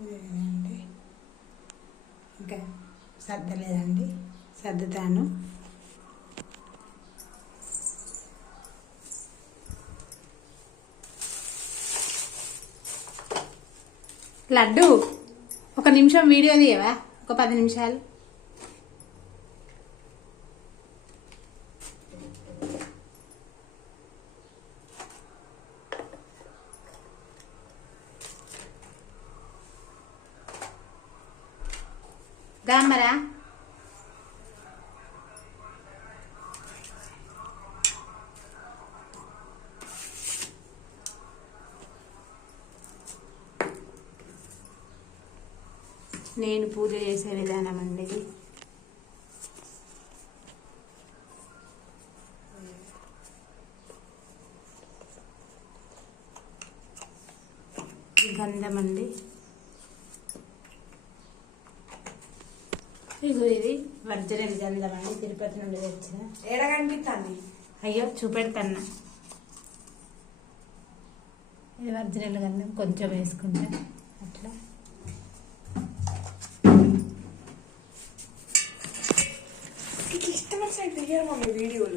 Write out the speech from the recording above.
అండి ఇంకా సర్దలేదండి, సర్దుతాను. లడ్డు ఒక నిమిషం వీడియో తీయవా? ఒక 10 నిమిషాలు. రామరా నేను పూజ చేసే విధానం అండి ఇది. గంధం అండి. ఇగో ఇది ఒరిజినల్ గంధం అండి, తిరుపతి నుండి తెచ్చిన. ఏడ కనిపిస్తుంది? అయ్యో చూపెడతాన్నా. ఇది ఒరిజినల్ గంధం, కొంచెం వేసుకుంటా అట్లా. ఇష్టం వచ్చినట్టు తీయరు మమ్మీ వీడియోలు.